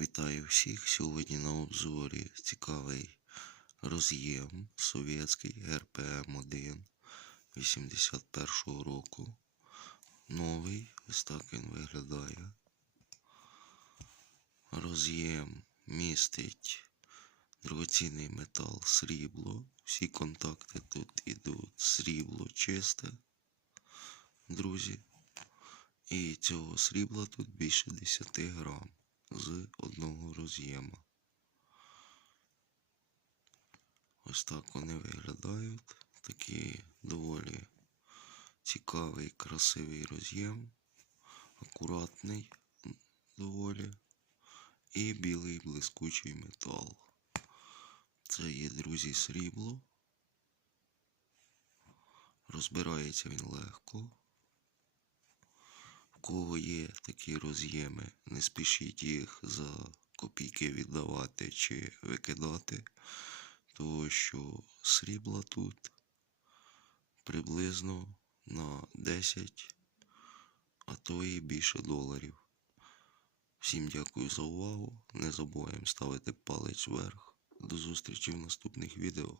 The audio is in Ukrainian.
Вітаю всіх! Сьогодні на обзорі цікавий роз'єм совєтський РПМ-1 81 року. Новий, ось так він виглядає. Роз'єм містить дорогоцінний метал срібло. Всі контакти тут ідуть срібло чисте, друзі. І цього срібла тут більше 10 грам з одного. Ось так вони виглядають. Такий доволі цікавий, красивий роз'єм, акуратний доволі. І білий блискучий метал. Це є, друзі, срібло. Розбирається він легко. В кого є такі роз'єми, не спішіть їх за копійки віддавати чи викидати, тому що срібла тут приблизно на 10, а то і більше доларів. Всім дякую за увагу. Не забуваємо ставити палець вверх. До зустрічі в наступних відео.